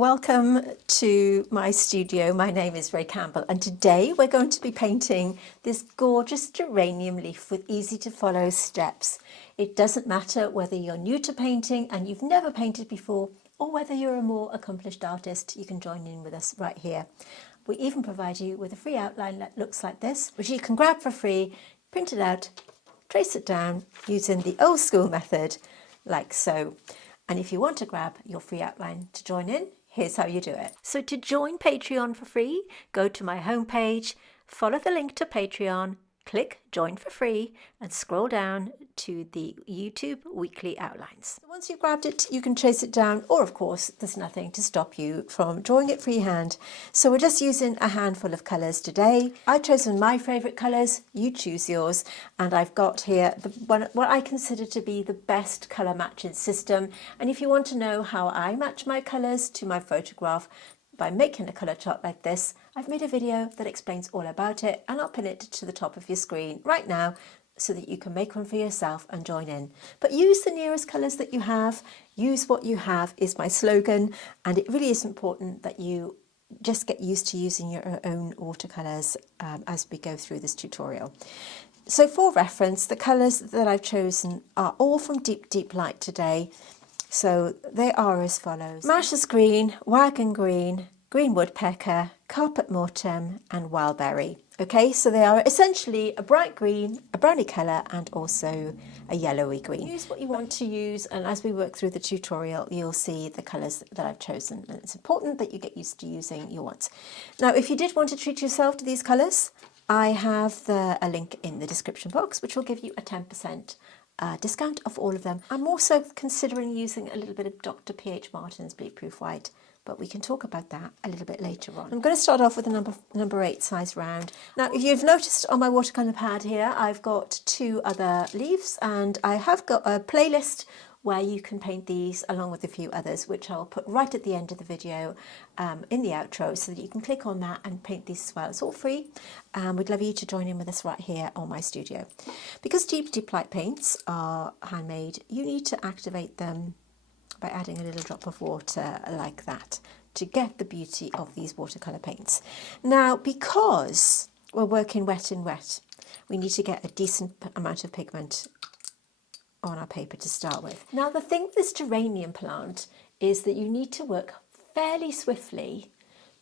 Welcome to my studio. My name is Ray Campbell and today we're going to be painting this gorgeous geranium leaf with easy to follow steps. It doesn't matter whether you're new to painting and you've never painted before or whether you're a more accomplished artist, you can join in with us right here. We even provide you with a free outline that looks like this, which you can grab for free, print it out, trace it down using the old school method like so. And if you want to grab your free outline to join in, here's how you do it. So to join Patreon for free, go to my homepage, follow the link to Patreon, click join for free and scroll down to the YouTube weekly outlines. Once you've grabbed it, you can trace it down, or of course, there's nothing to stop you from drawing it freehand. So we're just using a handful of colours today. I've chosen my favourite colours, you choose yours, and I've got here what I consider to be the best colour matching system. And if you want to know how I match my colours to my photograph, by making a colour chart like this, I've made a video that explains all about it, and I'll pin it to the top of your screen right now so that you can make one for yourself and join in. But use the nearest colours that you have. Use what you have is my slogan, and it really is important that you just get used to using your own watercolours as we go through this tutorial. So for reference, the colours that I've chosen are all from Deep Deep Light today. So they are as follows: Masha's Green, Wagon Green, Green Woodpecker, Caput Morten and Wildberry. Okay, so they are essentially a bright green, a browny colour and also a yellowy green. Use what you want to use, and as we work through the tutorial you'll see the colours that I've chosen, and it's important that you get used to using your ones. Now if you did want to treat yourself to these colours, I have a link in the description box which will give you a 10% discount of all of them. I'm also considering using a little bit of Dr. P.H. Martin's Bleed Proof White, but we can talk about that a little bit later on. I'm going to start off with a number 8 size round. Now if you've noticed on my watercolour pad here, I've got 2 other leaves, and I have got a playlist where you can paint these along with a few others, which I'll put right at the end of the video in the outro, so that you can click on that and paint these as well. It's all free, and we'd love you to join in with us right here on my studio. Because Deep Deep Light paints are handmade, you need to activate them by adding a little drop of water like that to get the beauty of these watercolour paints. Now because we're working wet in wet, we need to get a decent amount of pigment on our paper to start with. Now the thing with this geranium plant is that you need to work fairly swiftly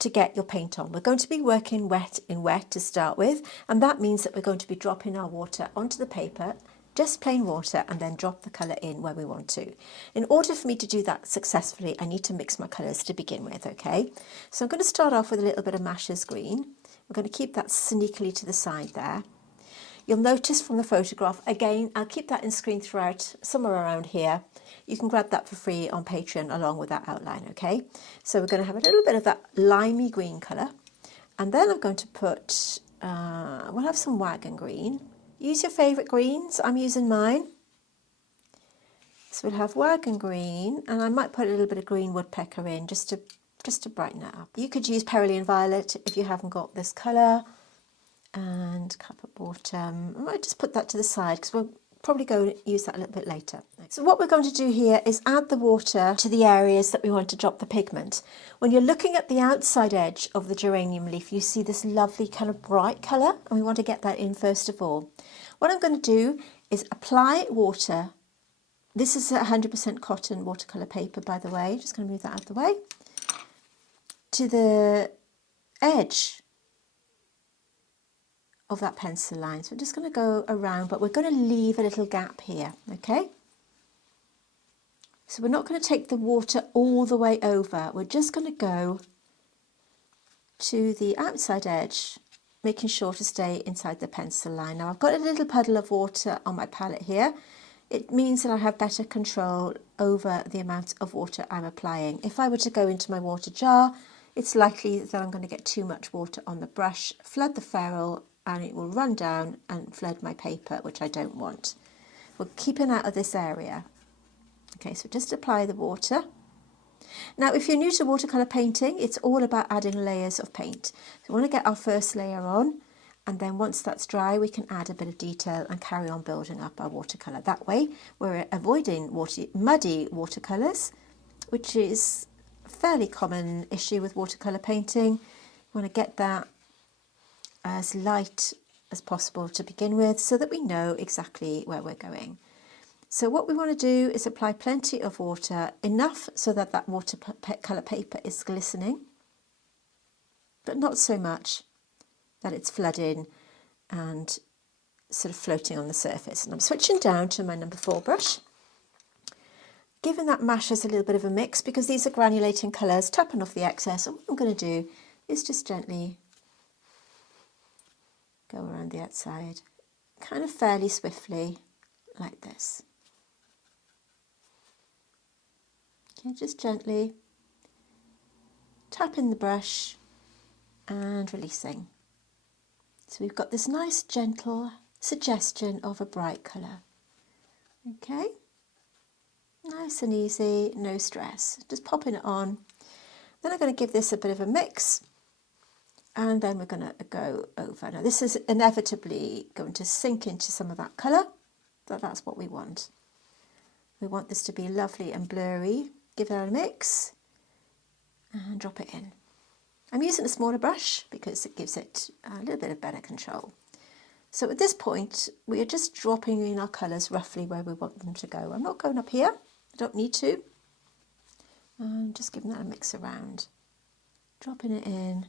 to get your paint on. We're going to be working wet in wet to start with, and that means that we're going to be dropping our water onto the paper, just plain water, and then drop the colour in where we want to. In order for me to do that successfully, I need to mix my colours to begin with, okay? So I'm going to start off with a little bit of Masha's Green. We're going to keep that sneakily to the side there. You'll notice from the photograph, again, I'll keep that in screen throughout, somewhere around here. You can grab that for free on Patreon along with that outline, okay? So we're going to have a little bit of that limey green colour. And then I'm going to put, we'll have some Wagon Green. Use your favourite greens, I'm using mine. So we'll have Wagon Green, and I might put a little bit of Green Woodpecker in just to brighten it up. You could use Cerulean Violet if you haven't got this colour. And Caput Morten, I might just put that to the side because we'll probably go and use that a little bit later. So what we're going to do here is add the water to the areas that we want to drop the pigment. When you're looking at the outside edge of the geranium leaf, you see this lovely kind of bright colour, and we want to get that in first of all. What I'm going to do is apply water. This is 100% cotton watercolour paper, by the way. Just going to move that out of the way. To the edge of that pencil line. So we're just going to go around, but we're going to leave a little gap here, okay? So we're not going to take the water all the way over. We're just going to go to the outside edge, making sure to stay inside the pencil line. Now I've got a little puddle of water on my palette here. It means that I have better control over the amount of water I'm applying. If I were to go into my water jar, it's likely that I'm going to get too much water on the brush, flood the ferrule, and it will run down and flood my paper, which I don't want. We're keeping out of this area. Okay, so just apply the water. Now, if you're new to watercolour painting, it's all about adding layers of paint. So we want to get our first layer on, and then once that's dry, we can add a bit of detail and carry on building up our watercolour. That way, we're avoiding muddy watercolours, which is fairly common issue with watercolour painting. You want to get that as light as possible to begin with so that we know exactly where we're going. So what we want to do is apply plenty of water, enough so that that watercolour paper is glistening, but not so much that it's flooding and sort of floating on the surface. And I'm switching down to my number 4 brush, giving that Masha a little bit of a mix because these are granulating colours, tapping off the excess. And what I'm going to do is just gently go around the outside, kind of fairly swiftly, like this. Okay, just gently tapping the brush and releasing. So we've got this nice gentle suggestion of a bright colour. Okay, nice and easy, no stress, just popping it on. Then I'm going to give this a bit of a mix, and then we're going to go over. Now this is inevitably going to sink into some of that colour, but that's what we want. We want this to be lovely and blurry. Give that a mix and drop it in. I'm using a smaller brush because it gives it a little bit of better control. So at this point, we are just dropping in our colours roughly where we want them to go. I'm not going up here, I don't need to. I'm just giving that a mix around, dropping it in.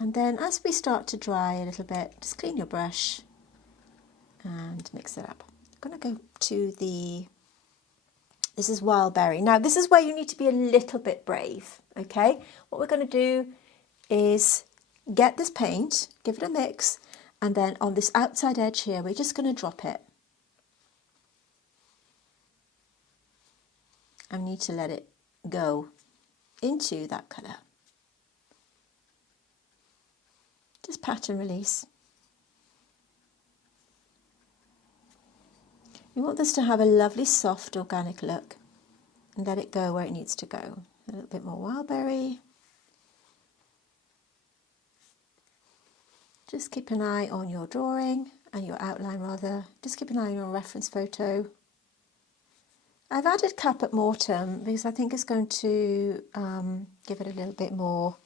And then as we start to dry a little bit, just clean your brush and mix it up. I'm going to go to this is Wild Berry. Now this is where you need to be a little bit brave, okay? What we're going to do is get this paint, give it a mix, and then on this outside edge here, we're just going to drop it. I need to let it go into that colour. Just pat and release. You want this to have a lovely, soft, organic look, and let it go where it needs to go. A little bit more Wild Berry. Just keep an eye on your drawing, and your outline rather. Just keep an eye on your reference photo. I've added Caput Morten because I think it's going to give it a little bit more.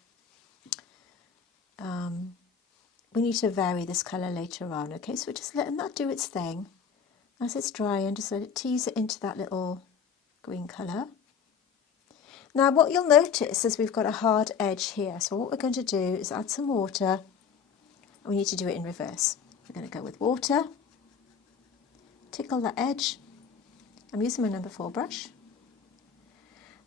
We need to vary this colour later on, okay? So we're just letting that do its thing. As it's drying, just let it tease it into that little green colour. Now what you'll notice is we've got a hard edge here. So what we're going to do is add some water. We need to do it in reverse. We're going to go with water, tickle that edge. I'm using my number 4 brush.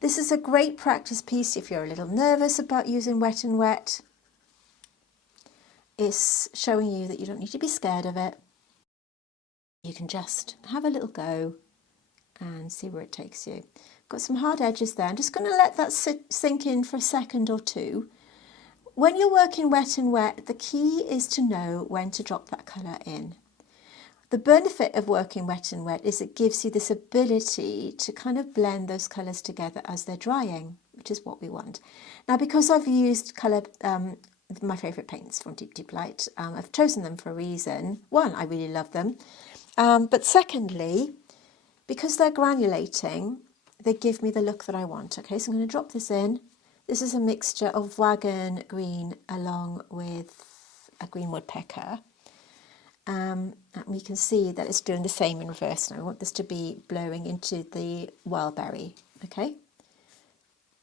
This is a great practice piece if you're a little nervous about using wet and wet. It's showing you that you don't need to be scared of it. You can just have a little go and see where it takes you. Got some hard edges there. I'm just going to let that sink in for a second or two. When you're working wet and wet, the key is to know when to drop that colour in. The benefit of working wet and wet is it gives you this ability to kind of blend those colours together as they're drying, which is what we want. Now, because I've used colour, my favourite paints from Deep Deep Light, I've chosen them for a reason. One, I really love them. But secondly, because they're granulating, they give me the look that I want. Okay, so I'm going to drop this in. This is a mixture of Wagon Green along with a green Woodpecker. And we can see that it's doing the same in reverse now. I want this to be blowing into the Wild Berry. Okay,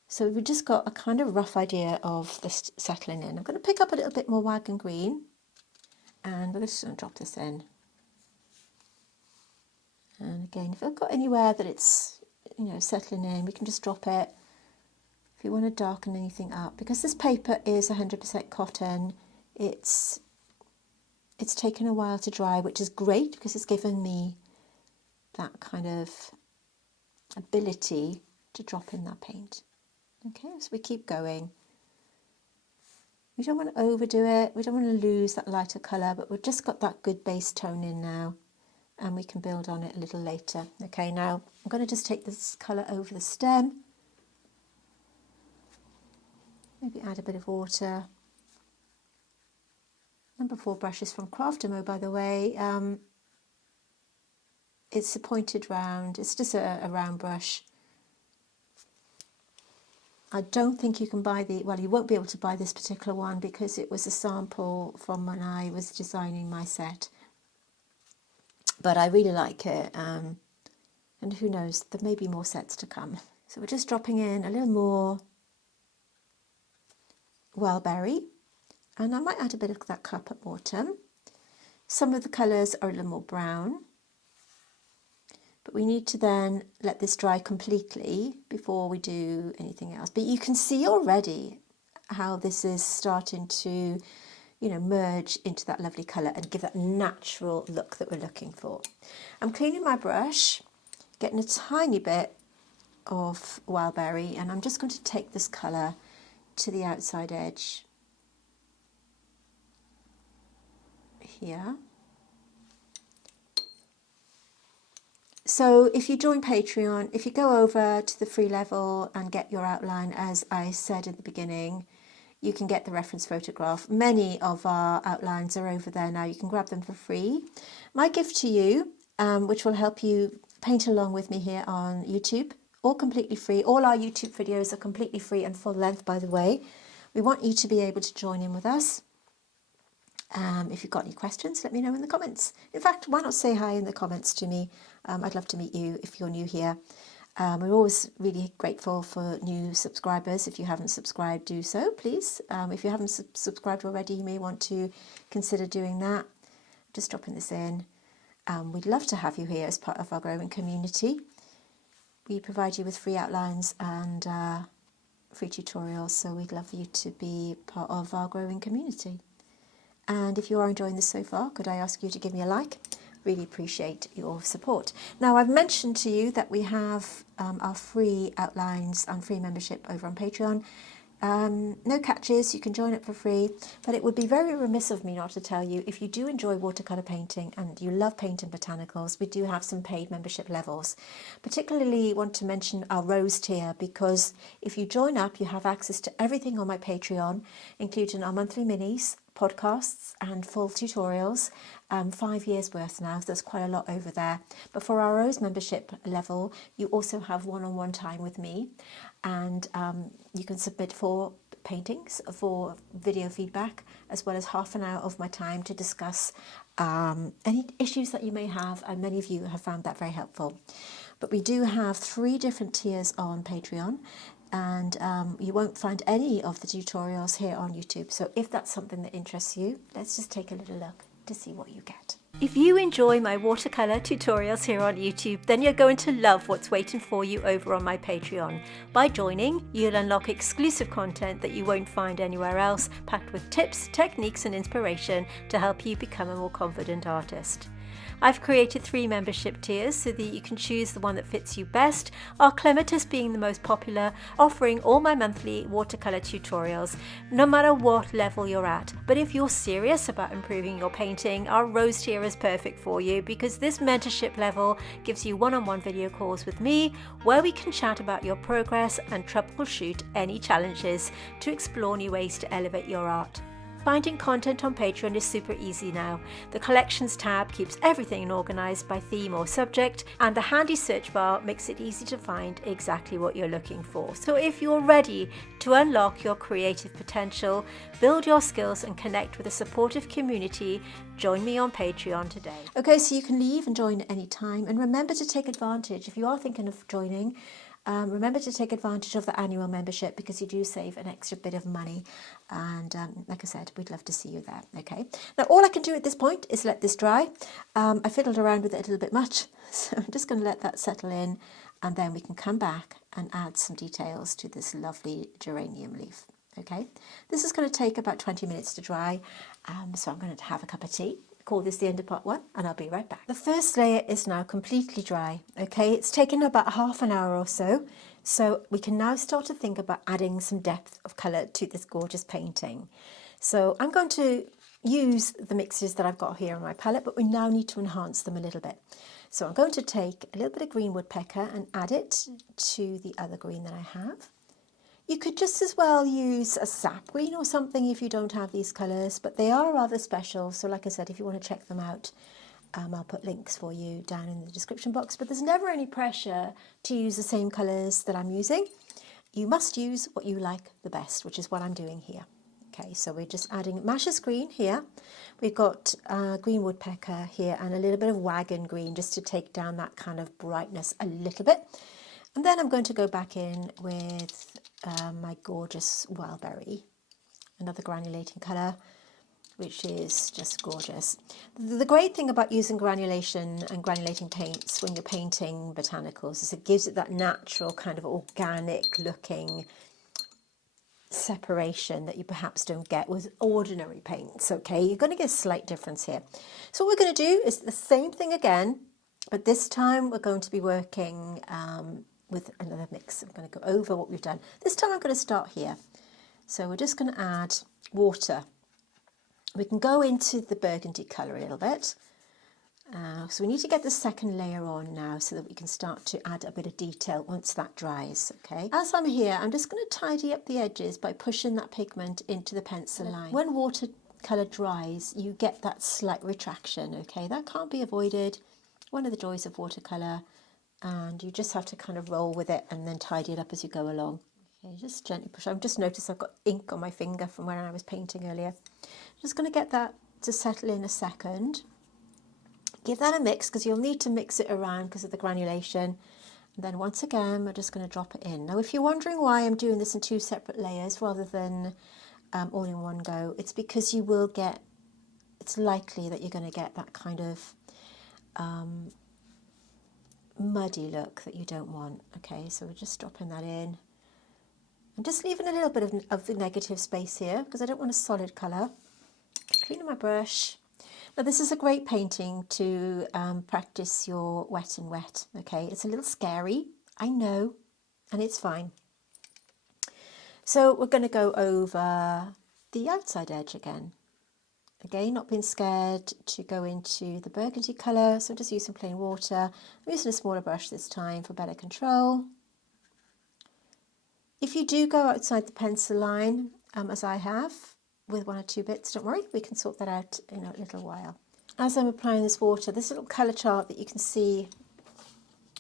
so we've just got a kind of rough idea of this settling in. I'm going to pick up a little bit more Wagon Green, and we're just going to drop this in. And again, if I've got anywhere that it's, you know, settling in, we can just drop it. If you want to darken anything up, because this paper is 100% cotton, it's taken a while to dry, which is great because it's given me that kind of ability to drop in that paint. Okay, so we keep going. We don't want to overdo it, we don't want to lose that lighter colour, but we've just got that good base tone in now, and we can build on it a little later. Okay, now I'm going to just take this colour over the stem, maybe add a bit of water. Number 4 brush is from Craftamo, by the way. It's a pointed round, it's just a round brush. I don't think you can buy well, you won't be able to buy this particular one because it was a sample from when I was designing my set. But I really like it, and who knows, there may be more sets to come. So we're just dropping in a little more wildberry, and I might add a bit of that Caput Morten. Some of the colours are a little more brown, but we need to then let this dry completely before we do anything else. But you can see already how this is starting to, you know, merge into that lovely colour and give that natural look that we're looking for. I'm cleaning my brush, getting a tiny bit of wildberry, and I'm just going to take this colour to the outside edge here. So if you join Patreon, if you go over to the free level and get your outline, as I said in the beginning, you can get the reference photograph. Many of our outlines are over there now. You can grab them for free. My gift to you, which will help you paint along with me here on YouTube, all completely free. All our YouTube videos are completely free and full length, by the way. We want you to be able to join in with us. If you've got any questions, let me know in the comments. In fact, why not say hi in the comments to me? I'd love to meet you if you're new here. We're always really grateful for new subscribers. If you haven't subscribed, do so, please. If you haven't subscribed already, you may want to consider doing that. Just dropping this in. We'd love to have you here as part of our growing community. We provide you with free outlines and free tutorials, so we'd love you to be part of our growing community. And if you are enjoying this so far, could I ask you to give me a like? Really appreciate your support. Now, I've mentioned to you that we have our free outlines and free membership over on Patreon. No catches, you can join it for free, but it would be very remiss of me not to tell you, if you do enjoy watercolour painting and you love painting botanicals, we do have some paid membership levels. Particularly want to mention our Rose tier, because if you join up, you have access to everything on my Patreon, including our monthly minis, podcasts and full tutorials, 5 years worth now, so there's quite a lot over there. But for our Rose membership level, you also have one-on-one time with me, and you can submit 4 paintings for video feedback, as well as half an hour of my time to discuss any issues that you may have, and many of you have found that very helpful. But we do have 3 different tiers on Patreon, and you won't find any of the tutorials here on YouTube. So if that's something that interests you, let's just take a little look to see what you get. If you enjoy my watercolour tutorials here on YouTube, then you're going to love what's waiting for you over on my Patreon. By joining, you'll unlock exclusive content that you won't find anywhere else, packed with tips, techniques and inspiration to help you become a more confident artist. I've created 3 membership tiers so that you can choose the one that fits you best, our Clematis being the most popular, offering all my monthly watercolour tutorials, no matter what level you're at. But if you're serious about improving your painting, our Rose tier is perfect for you, because this mentorship level gives you one-on-one video calls with me, where we can chat about your progress and troubleshoot any challenges to explore new ways to elevate your art. Finding content on Patreon is super easy now. The Collections tab keeps everything organised by theme or subject, and the handy search bar makes it easy to find exactly what you're looking for. So if you're ready to unlock your creative potential, build your skills and connect with a supportive community, join me on Patreon today. Okay, so you can leave and join at any time, and remember to take advantage, if you are thinking of joining, remember to take advantage of the annual membership, because you do save an extra bit of money, and like I said, we'd love to see you there. Okay, now all I can do at this point is let this dry. I fiddled around with it a little bit much, so I'm just going to let that settle in, and then we can come back and add some details to this lovely geranium leaf. Okay, this is going to take about 20 minutes to dry, so I'm going to have a cup of tea. Call this the end of part 1, and I'll be right back. The first layer is now completely dry. Okay, it's taken about half an hour or so, so we can now start to think about adding some depth of colour to this gorgeous painting. So I'm going to use the mixes that I've got here on my palette, but we now need to enhance them a little bit. So I'm going to take a little bit of green woodpecker and add it to the other green that I have. You could just as well use a sap green or something if you don't have these colours, but they are rather special. So like I said, if you want to check them out, I'll put links for you down in the description box. But there's never any pressure to use the same colours that I'm using. you must use what you like the best, which is what I'm doing here. Okay, so we're just adding Masha's green here. We've got green woodpecker here and a little bit of wagon green just to take down that kind of brightness a little bit. And then I'm going to go back in with my gorgeous wildberry, another granulating colour, which is just gorgeous. The great thing about using granulation and granulating paints when you're painting botanicals is it gives it that natural kind of organic looking separation that you perhaps don't get with ordinary paints. Okay, you're going to get a slight difference here. So what we're going to do is the same thing again, but this time we're going to be working with another mix. I'm going to go over what we've done. This time I'm going to start here. So we're just going to add water. We can go into the burgundy colour a little bit. So we need to get the second layer on now so that we can start to add a bit of detail once that dries, okay? As I'm here, I'm just going to tidy up the edges by pushing that pigment into the pencil line. When watercolour dries, you get that slight retraction, okay? That can't be avoided. One of the joys of watercolour, and you just have to kind of roll with it and then tidy it up as you go along. Okay, just gently push. I've just noticed I've got ink on my finger from when I was painting earlier. Just going to get that to settle in a second. Give that a mix because you'll need to mix it around because of the granulation. And then once again, we're just going to drop it in. Now, if you're wondering why I'm doing this in two separate layers rather than all in one go, it's because you will get, it's likely that you're going to get that kind of muddy look that you don't want. Okay, so we're just dropping that in. I'm just leaving a little bit of the negative space here because I don't want a solid colour. Cleaning my brush. Now this is a great painting to practice your wet and wet, okay? It's a little scary, I know, and it's fine. So we're going to go over the outside edge again. Again, not being scared to go into the burgundy colour, so I'm just using plain water. I'm using a smaller brush this time for better control. If you do go outside the pencil line, as I have, with one or two bits, don't worry, we can sort that out in a little while. As I'm applying this water, this little colour chart that you can see,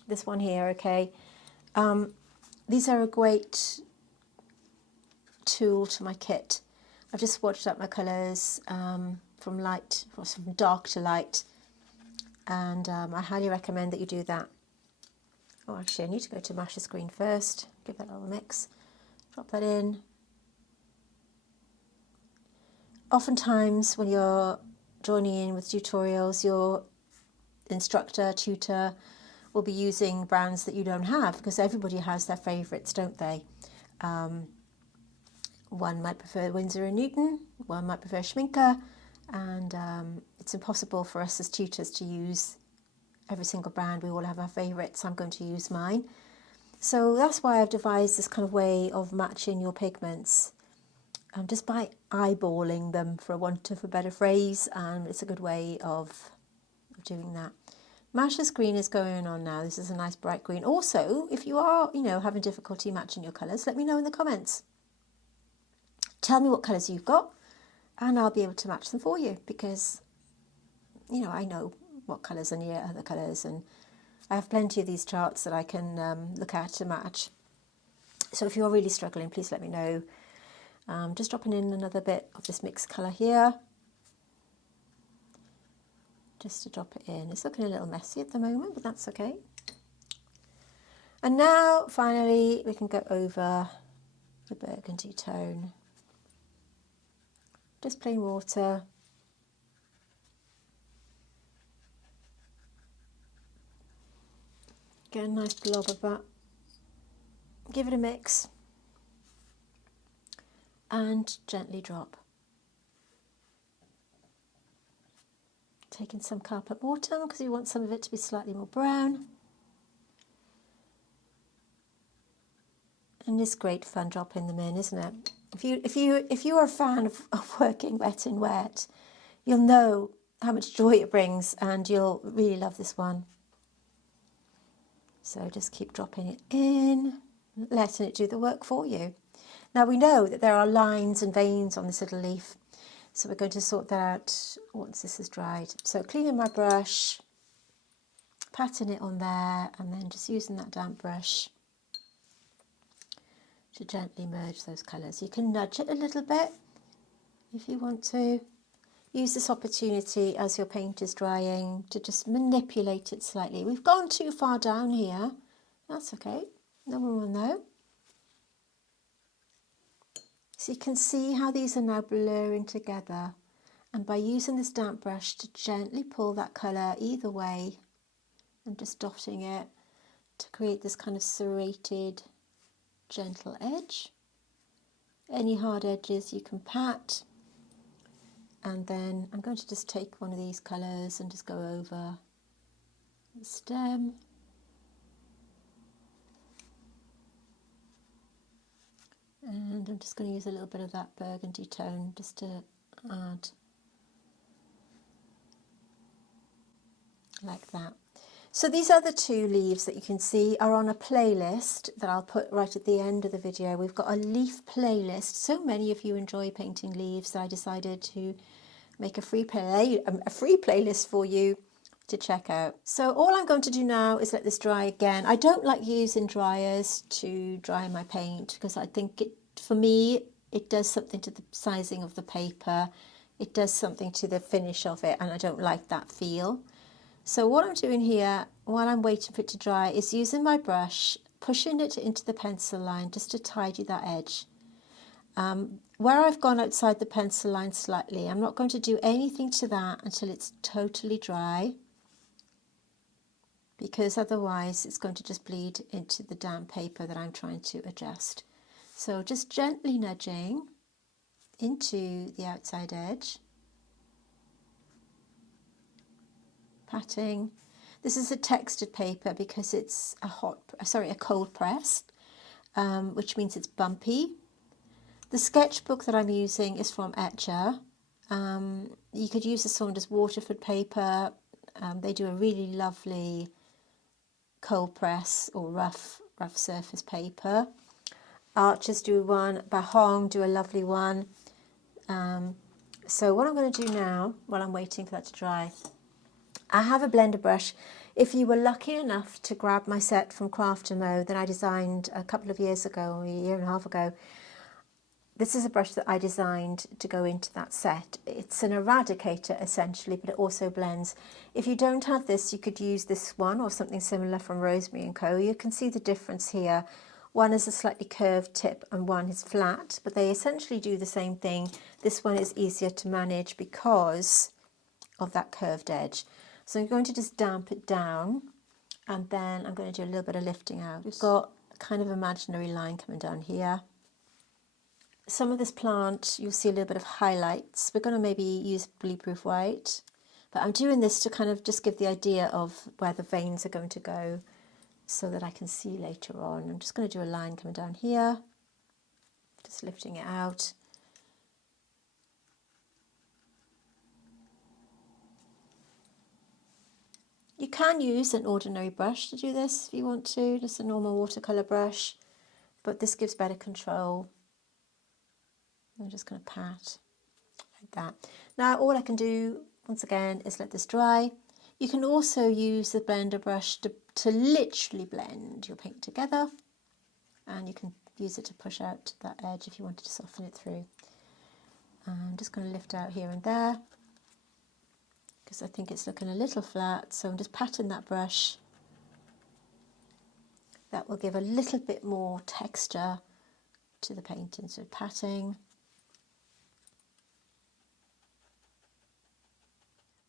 this one here, okay, these are a great tool to my kit. I've just swatched out my colours from dark to light, and I highly recommend that you do that. Oh, actually I need to go to Masha's green first, give that a little mix, drop that in. Oftentimes when you're joining in with tutorials, your instructor, tutor will be using brands that you don't have because everybody has their favourites, don't they? One might prefer Winsor & Newton, one might prefer Schminke, and it's impossible for us as tutors to use every single brand. We all have our favourites. I'm going to use mine. So that's why I've devised this kind of way of matching your pigments. Just by eyeballing them, for want of a better phrase, and it's a good way of doing that. Masha's green is going on now. This is a nice bright green. Also, if you are, having difficulty matching your colours, let me know in the comments. Tell me what colours you've got, and I'll be able to match them for you because, I know what colours are near other colours, and I have plenty of these charts that I can look at to match. So if you're really struggling, please let me know. Just dropping in another bit of this mixed colour here, just to drop it in. It's looking a little messy at the moment, but that's okay. And now, finally, we can go over the burgundy tone. Just plain water. Get a nice blob of that. Give it a mix. And gently drop. Taking some Caput Morten because you want some of it to be slightly more brown. And it's great fun dropping them in, isn't it? If you are a fan of working wet and wet, you'll know how much joy it brings, and you'll really love this one. So just keep dropping it in, letting it do the work for you. Now we know that there are lines and veins on this little leaf, so we're going to sort that out once this is dried. So cleaning my brush, patting it on there, and then just using that damp brush to gently merge those colours. You can nudge it a little bit if you want to. Use this opportunity as your paint is drying to just manipulate it slightly. We've gone too far down here. That's okay, no one will know. So you can see how these are now blurring together. And by using this damp brush to gently pull that colour either way and just dotting it to create this kind of serrated, gentle edge. Any hard edges you can pat. And then I'm going to just take one of these colours and just go over the stem. And I'm just going to use a little bit of that burgundy tone just to add like that. So these other two leaves that you can see are on a playlist that I'll put right at the end of the video. We've got a leaf playlist. So many of you enjoy painting leaves that I decided to make a free playlist for you to check out. So all I'm going to do now is let this dry again. I don't like using dryers to dry my paint because I think for me it does something to the sizing of the paper. It does something to the finish of it, and I don't like that feel. So what I'm doing here while I'm waiting for it to dry is using my brush, pushing it into the pencil line just to tidy that edge. Where I've gone outside the pencil line slightly, I'm not going to do anything to that until it's totally dry, because otherwise it's going to just bleed into the damp paper that I'm trying to adjust. So just gently nudging into the outside edge, patting. This is a textured paper because it's a cold press, which means it's bumpy. The sketchbook that I'm using is from Etcher. You could use the Saunders Waterford paper. They do a really lovely cold press or rough surface paper. Archers do one, Bahong do a lovely one. So what I'm going to do now, while I'm waiting for that to dry, I have a blender brush. If you were lucky enough to grab my set from Craft-A-Mo that I designed a couple of years ago, or a year and a half ago, this is a brush that I designed to go into that set. It's an eradicator essentially, but it also blends. If you don't have this, you could use this one or something similar from Rosemary & Co. You can see the difference here. One is a slightly curved tip and one is flat, but they essentially do the same thing. This one is easier to manage because of that curved edge. So I'm going to just damp it down, and then I'm going to do a little bit of lifting out. We've got a kind of imaginary line coming down here. Some of this plant, you'll see a little bit of highlights. We're going to maybe use bleed-proof white, but I'm doing this to kind of just give the idea of where the veins are going to go so that I can see later on. I'm just going to do a line coming down here, just lifting it out. You can use an ordinary brush to do this if you want to, just a normal watercolour brush, but this gives better control. I'm just going to pat like that. Now all I can do, once again, is let this dry. You can also use the blender brush to literally blend your paint together, and you can use it to push out that edge if you wanted to soften it through. I'm just going to lift out here and there because I think it's looking a little flat, so I'm just patting that brush. That will give a little bit more texture to the painting, so patting.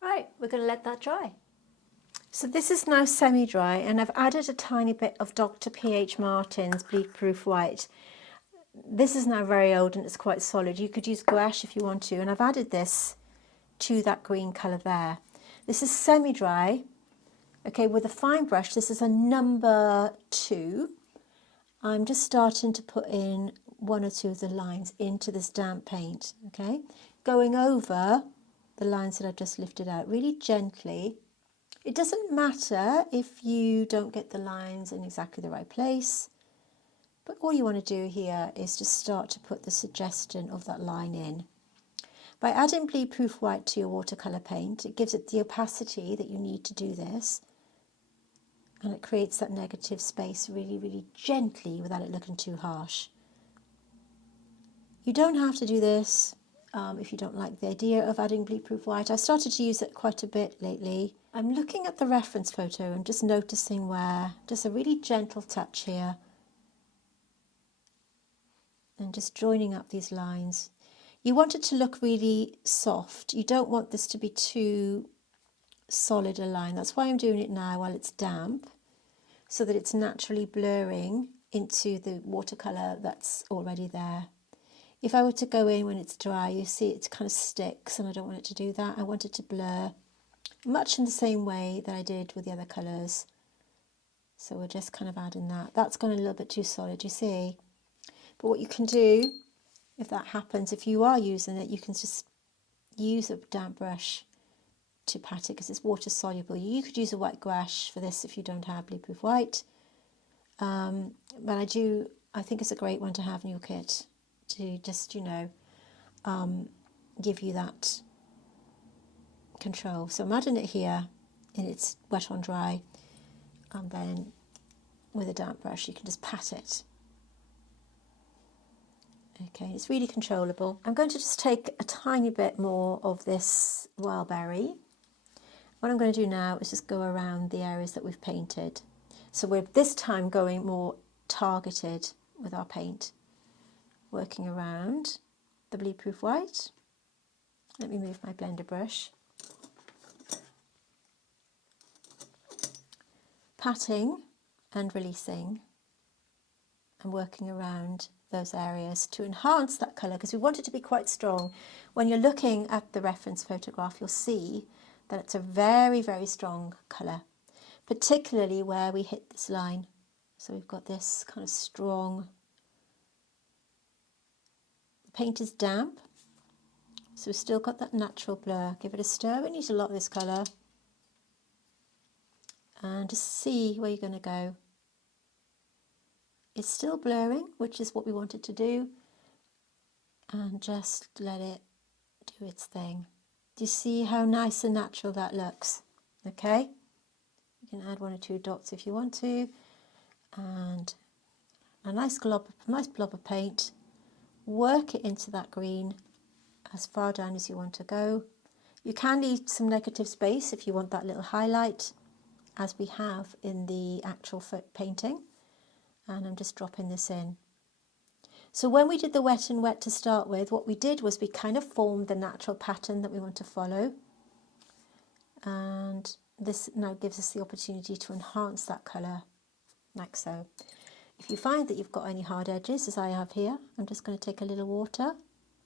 Right, we're going to let that dry. So this is now semi-dry, and I've added a tiny bit of Dr. P.H. Martin's Bleed Proof White. This is now very old and it's quite solid. You could use gouache if you want to, and I've added this to that green colour there. This is semi-dry. Okay, with a fine brush, this is a number 2. I'm just starting to put in one or two of the lines into this damp paint, okay? Going over the lines that I've just lifted out really gently. It doesn't matter if you don't get the lines in exactly the right place, but all you want to do here is just start to put the suggestion of that line in. By adding bleed proof white to your watercolour paint, it gives it the opacity that you need to do this, and it creates that negative space really, really gently without it looking too harsh. You don't have to do this if you don't like the idea of adding bleed-proof white. I've started to use it quite a bit lately. I'm looking at the reference photo and just noticing where, just a really gentle touch here, and just joining up these lines. You want it to look really soft. You don't want this to be too solid a line. That's why I'm doing it now while it's damp, so that it's naturally blurring into the watercolour that's already there. If I were to go in when it's dry, you see it kind of sticks, and I don't want it to do that. I want it to blur much in the same way that I did with the other colours. So we're just kind of adding that. That's gone a little bit too solid, you see. But what you can do, if that happens, if you are using it, you can just use a damp brush to pat it because it's water soluble. You could use a white gouache for this if you don't have bleed-proof white. But I think it's a great one to have in your kit to just, give you that control. So I'm adding it here and it's wet on dry, and then with a damp brush you can just pat it. Okay, it's really controllable. I'm going to just take a tiny bit more of this wild berry. What I'm going to do now is just go around the areas that we've painted. So we're this time going more targeted with our paint, working around the bleed-proof white. Let me move my blender brush. Patting and releasing and working around those areas to enhance that colour, because we want it to be quite strong. When you're looking at the reference photograph, you'll see that it's a very, very strong colour, particularly where we hit this line. So we've got this kind of strong. The paint is damp, so we've still got that natural blur. Give it a stir. We need a lot of this colour. And just see where you're going to go. It's still blurring, which is what we wanted to do. And just let it do its thing. Do you see how nice and natural that looks? Okay? You can add 1 or 2 dots if you want to. And a nice blob of paint. Work it into that green as far down as you want to go. You can leave some negative space if you want that little highlight, as we have in the actual painting. And I'm just dropping this in. So when we did the wet and wet to start with, what we did was we kind of formed the natural pattern that we want to follow. And this now gives us the opportunity to enhance that colour, like so. If you find that you've got any hard edges, as I have here, I'm just going to take a little water,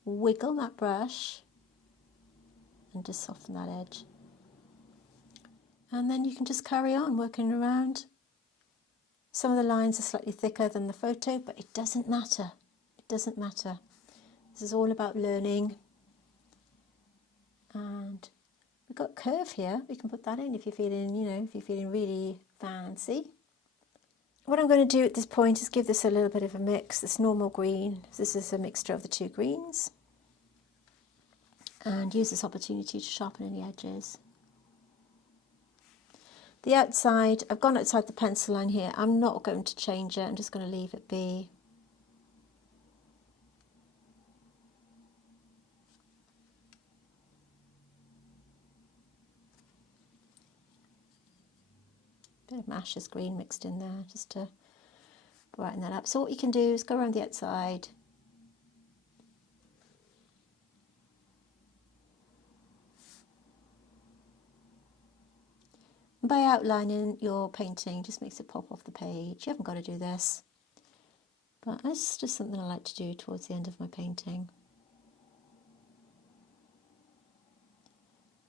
wiggle that brush, and just soften that edge. And then you can just carry on working around. Some of the lines are slightly thicker than the photo, but it doesn't matter. It doesn't matter. This is all about learning. And we've got curve here. We can put that in if you're feeling, if you're feeling really fancy. What I'm going to do at this point is give this a little bit of a mix. This normal green, this is a mixture of the 2 greens. And use this opportunity to sharpen any edges. The outside, I've gone outside the pencil line here. I'm not going to change it. I'm just going to leave it be. Bit of Masha's green mixed in there just to brighten that up. So what you can do is go around the outside. By outlining your painting, just makes it pop off the page. You haven't got to do this, but it's just something I like to do towards the end of my painting.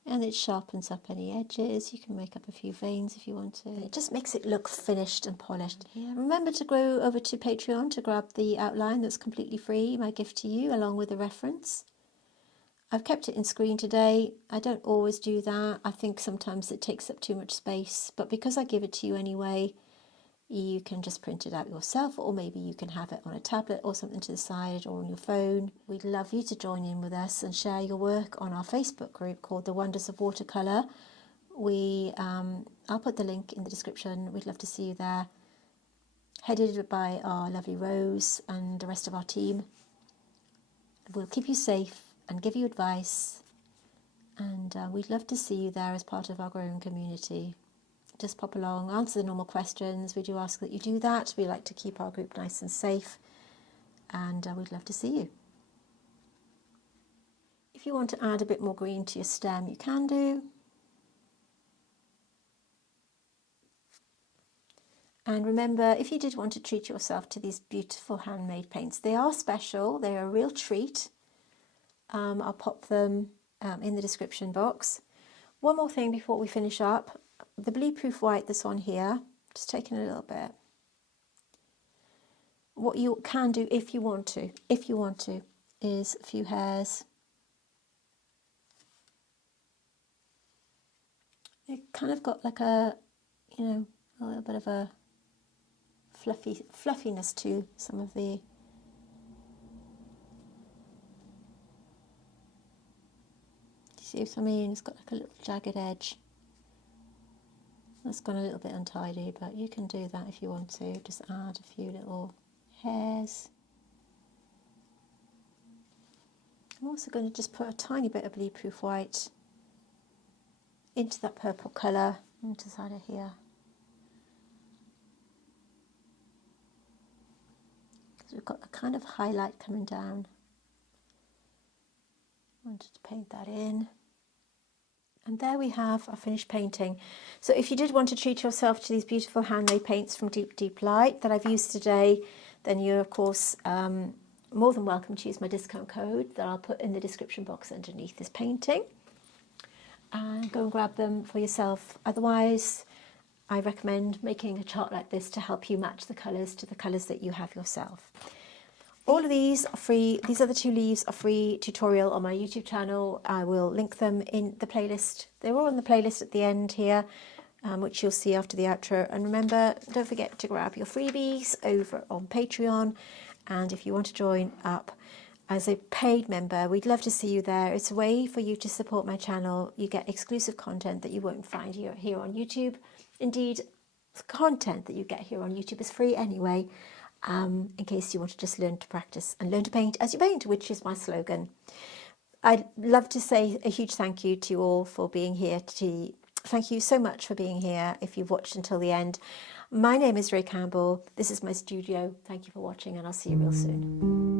And it sharpens up any edges. You can make up a few veins if you want to. It just makes it look finished and polished. Yeah. Remember to go over to Patreon to grab the outline that's completely free, my gift to you, along with the reference. I've kept it in screen today. I don't always do that. I think sometimes it takes up too much space, but because I give it to you anyway, you can just print it out yourself, or maybe you can have it on a tablet or something to the side or on your phone. We'd love you to join in with us and share your work on our Facebook group called The Wonders of Watercolour. I'll put the link in the description. We'd love to see you there. Headed by our lovely Rose and the rest of our team. We'll keep you safe and give you advice, and we'd love to see you there as part of our growing community. Just pop along, answer the normal questions. We do ask that you do that. We like to keep our group nice and safe, and we'd love to see you. If you want to add a bit more green to your stem, you can do. And remember, if you did want to treat yourself to these beautiful handmade paints, they are special, they are a real treat. I'll pop them in the description box. One more thing before we finish up, the bleed proof white that's on here, just taking a little bit. What you can do if you want to, is a few hairs. It kind of got like a, you know, a little bit of a fluffiness to some of the see what I mean? It's got like a little jagged edge. That's gone a little bit untidy, but you can do that if you want to. Just add a few little hairs. I'm also going to just put a tiny bit of bleed proof white into that purple colour, into the side of here. Because we've got a kind of highlight coming down. I wanted to paint that in. And there we have our finished painting. So if you did want to treat yourself to these beautiful handmade paints from Deep Deep Light that I've used today, then you're of course more than welcome to use my discount code that I'll put in the description box underneath this painting. And go and grab them for yourself. Otherwise, I recommend making a chart like this to help you match the colours to the colours that you have yourself. All of these are free. These other two leaves are free tutorial on my YouTube channel. I will link them in the playlist. They're all in the playlist at the end here, which you'll see after the outro. And remember, don't forget to grab your freebies over on Patreon. And if you want to join up as a paid member, we'd love to see you there. It's a way for you to support my channel. You get exclusive content that you won't find here on YouTube. Indeed, the content that you get here on YouTube is free anyway. In case you want to just learn to practice and learn to paint as you paint, which is my slogan. I'd love to say a huge thank you to you all for being here. Thank you so much for being here if you've watched until the end. My name is Ray Campbell. This is my studio. Thank you for watching, and I'll see you real soon.